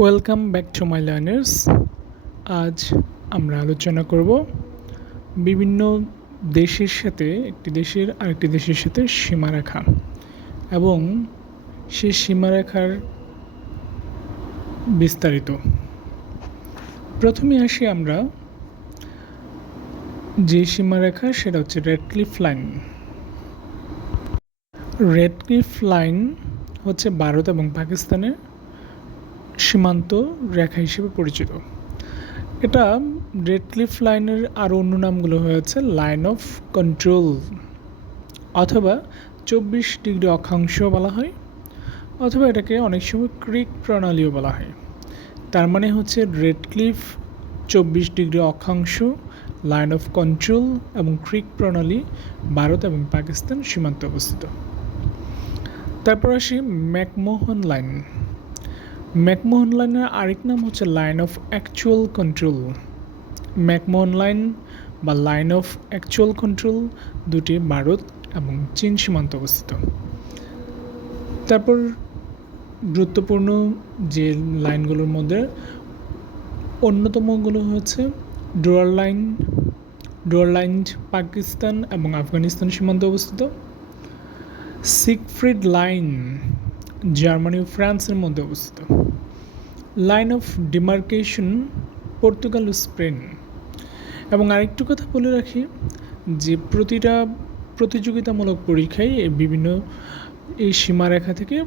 Welcome back to my learners আজ আমরা আলোচনা করব বিভিন্ন দেশের সাথে, একটি দেশের আরেকটি দেশের সাথে সীমারেখা এবং সেই সীমারেখার বিস্তারিত। প্রথমে আসি আমরা যে সীমারেখা সেটা হচ্ছে Radcliffe line. Radcliffe line হচ্ছে ভারত এবং পাকিস্তানের সীমান্ত রেখা হিসেবে পরিচিত। এটা রেডক্লিফ লাইনের আরও অন্য নামগুলো হয়েছে লাইন অফ কন্ট্রোল অথবা চব্বিশ ডিগ্রি অক্ষাংশ বলা হয়, অথবা এটাকে অনেক সময় ক্রিক প্রণালীও বলা হয়। তার মানে হচ্ছে রেডক্লিফ চব্বিশ ডিগ্রি অক্ষাংশ লাইন অফ কন্ট্রোল এবং ক্রিক প্রণালী ভারত এবং পাকিস্তান সীমান্তে অবস্থিত। তারপর আসি ম্যাকমোহন লাইন ম্যাকমোহন লাইনের আরেক নাম হচ্ছে line of actual control. McMahon line বা লাইন অফ অ্যাকচুয়াল কন্ট্রোল দুটি ভারত এবং চীন সীমান্ত অবস্থিত। তারপর গুরুত্বপূর্ণ যে লাইনগুলোর মধ্যে অন্যতমগুলো হচ্ছে Durand line Durand line Pakistan এবং আফগানিস্তান সীমান্তে অবস্থিত। সিকফ্রিড লাইন জার্মানি ও ফ্রান্সের মধ্যে অবস্থিত। লাইন অফ ডিমার্কেশন, পর্তুগাল ও স্পেন। এবং আরেকটু কথা বলে রাখি যে প্রতিটা প্রতিযোগিতামূলক পরীক্ষায় বিভিন্ন এই সীমারেখা থেকে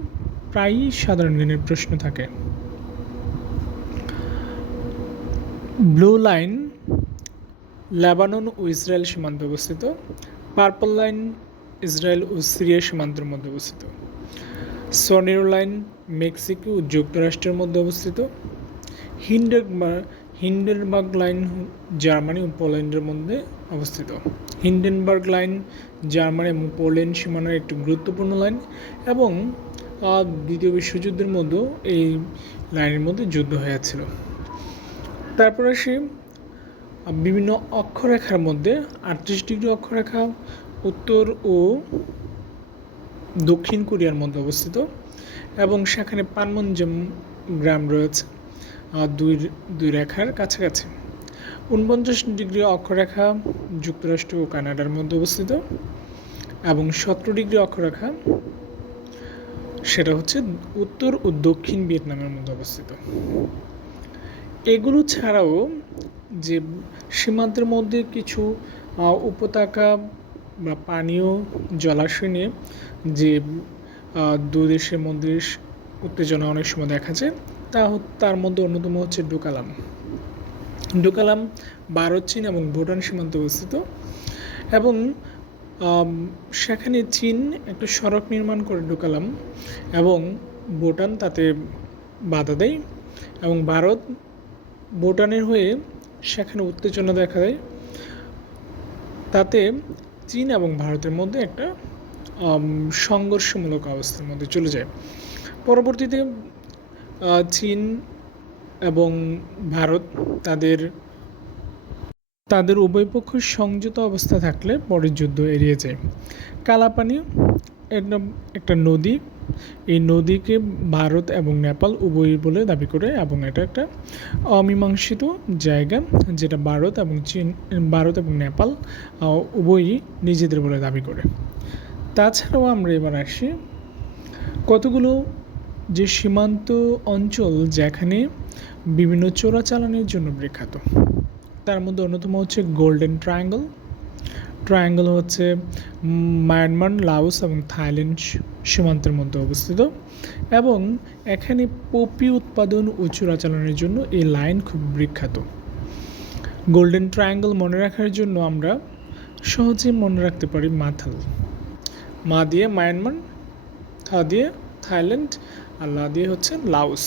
প্রায়ই সাধারণ জ্ঞানের প্রশ্ন থাকে। ব্লু লাইন, লেবানন ও ইসরায়েল সীমান্তে অবস্থিত। পার্পল লাইন, ইসরায়েল ও সিরিয়া সীমান্তের মধ্যে অবস্থিত। সনেরো লাইন মেক্সিকো যুক্তরাষ্ট্রের মধ্যে অবস্থিত। হিন্ডেনবার্গ হিন্ডেনবার্গ লাইন জার্মানি ও পোল্যান্ডের মধ্যে অবস্থিত। হিন্ডেনবার্গ লাইন জার্মানি এবং পোল্যান্ড সীমানার একটি গুরুত্বপূর্ণ লাইন এবং দ্বিতীয় বিশ্বযুদ্ধের মধ্যেও এই লাইনের মধ্যে যুদ্ধ হয়েছিল। তারপর আসি বিভিন্ন অক্ষরেখার মধ্যে, আটত্রিশ ডিগ্রি অক্ষরেখা, উত্তর ও দক্ষিণ কোরিয়ার মধ্যে অবস্থিত এবং সেখানে পানমঞ্জম গ্রাম রয়েছে দুই দুই রেখার কাছাকাছি। উনপঞ্চাশ ডিগ্রি অক্ষরেখা যুক্তরাষ্ট্র ও কানাডার মধ্যে অবস্থিত এবং সতেরো ডিগ্রি অক্ষরেখা সেটা হচ্ছে উত্তর ও দক্ষিণ ভিয়েতনামের মধ্যে অবস্থিত। এগুলো ছাড়াও যে সীমান্তের মধ্যে কিছু উপত্যকা বা পানীয় জলাশয় নিয়ে যে দু দেশের মধ্যে উত্তেজনা অনেক সময় দেখা যায়, তা তার মধ্যে অন্যতম হচ্ছে ডোকালাম। ডোকালাম ভারত, চীন এবং ভুটান সীমান্তে অবস্থিত এবং সেখানে চীন একটা সড়ক নির্মাণ করে ঢুকালাম এবং ভুটান তাতে বাধা দেয় এবং ভারত ভুটানের হয়ে সেখানে উত্তেজনা দেখা দেয়। তাতে চীন এবং ভারতের মধ্যে একটা সংঘর্ষমূলক অবস্থার মধ্যে চলে যায়। পরবর্তীতে চীন এবং ভারত তাদের তাদের উভয় পক্ষ সংযত অবস্থা থাকলে পরের যুদ্ধ এড়িয়ে যায়। কালাপানি একদম একটা নদী এই নদীকে ভারত এবং নেপাল উভয় বলে দাবি করে এবং এটা একটা অমীমাংসিত জায়গা যেটা ভারত এবং চীন, ভারত এবং নেপাল উভয়ই নিজেদের বলে দাবি করে। তাছাড়াও আমরা এবার আসি কতগুলো যে সীমান্ত অঞ্চল যেখানে বিভিন্ন চোরাচালানের জন্য বিখ্যাত। তার মধ্যে অন্যতম হচ্ছে গোল্ডেন ট্রায়াঙ্গল ট্রায়াঙ্গল হচ্ছে মায়ানমার লাওস এবং থাইল্যান্ড সীমান্তের মধ্যে অবস্থিত। এবং এখানে পপি উৎপাদন ও চোরাচালানের জন্য এই লাইন খুব বিখ্যাত। গোল্ডেন ট্রায়াঙ্গল মনে রাখার জন্য আমরা সহজে মনে রাখতে পারি মাথাল। মা দিয়ে মায়ানমার থা দিয়ে থাইল্যান্ড আর লা দিয়ে হচ্ছে লাওস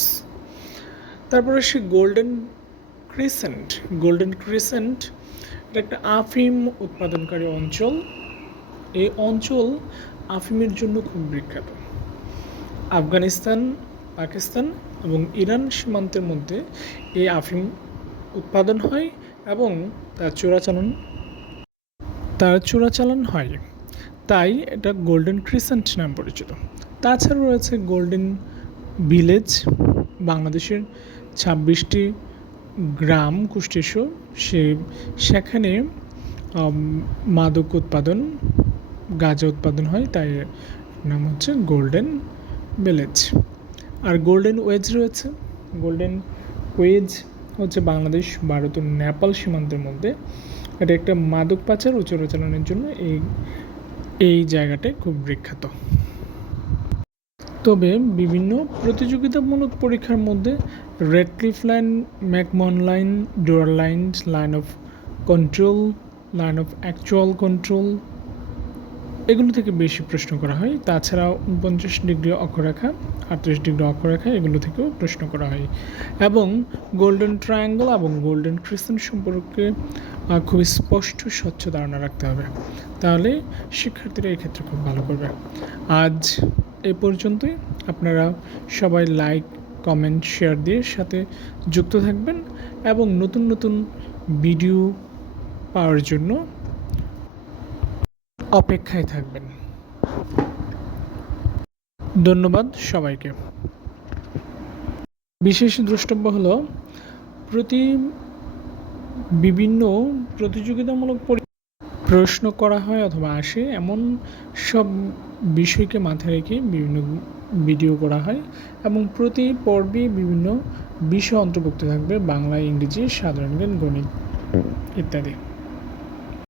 তারপরে সে গোল্ডেন ক্রিসেন্ট গোল্ডেন ক্রিসেন্ট এটা একটা আফিম উৎপাদনকারী অঞ্চল। এই অঞ্চল আফিমের জন্য খুব বিখ্যাত। আফগানিস্তান, পাকিস্তান এবং ইরান সীমান্তের মধ্যে এই আফিম উৎপাদন হয় এবং তার চোরাচালান তার চোরাচালান হয়। তাই এটা গোল্ডেন ক্রিসেন্ট নাম পরিচিত। তাছাড়া রয়েছে গোল্ডেন ভিলেজ বাংলাদেশের ছাব্বিশটি গ্রাম কুষ্টেশ সে সেখানে মাদক উৎপাদন, গাঁজা উৎপাদন হয়, তাই নাম হচ্ছে গোল্ডেন ভিলেজ আর গোল্ডেন ওয়েজ রয়েছে। গোল্ডেন ওয়েজ হচ্ছে বাংলাদেশ, ভারত ও নেপাল সীমান্তের মধ্যে। এটা একটা মাদক পাচার ও চোরাচালানের জন্য এই এই জায়গাটা খুব বিখ্যাত। তবে বিভিন্ন প্রতিযোগিতামূলক পরীক্ষার মধ্যে Radcliffe line McMahon line Durand line line of control line of actual control এগুলো থেকে বেশি প্রশ্ন করা হয়। তাছাড়া উনপঞ্চাশ ডিগ্রি অক্ষরেখা, আটত্রিশ ডিগ্রি অক্ষরেখা এগুলো থেকেও প্রশ্ন করা হয়। এবং গোল্ডেন ট্রায়াঙ্গল এবং গোল্ডেন ক্রিসেন্ট সম্পর্কে খুব স্পষ্ট, স্বচ্ছ ধারণা রাখতে হবে। তাহলে শিক্ষার্থীরা এই ক্ষেত্রে খুব ভালো করবে। আজ এ পর্যন্তই। আপনারা সবাই লাইক কমেন্ট শেয়ার দিয়ে সাথে যুক্ত থাকবেন এবং নতুন নতুন ভিডিও পাওয়ার জন্য অপেক্ষায় থাকবেন। ধন্যবাদ সবাইকে। বিশেষ দ্রষ্টব্য হলো প্রতি বিভিন্ন প্রতিযোগিতামূলক পরী- প্রশ্ন করা হয় অথবা আসে এমন সব বিষয়কে মাথায় রেখে বিভিন্ন ভিডিও করা হয় এবং প্রতি পর্বে বিভিন্ন বিষয় অন্তর্ভুক্ত থাকবে বাংলা ইংরেজি সাধারণ জ্ঞান গণিত ইত্যাদি।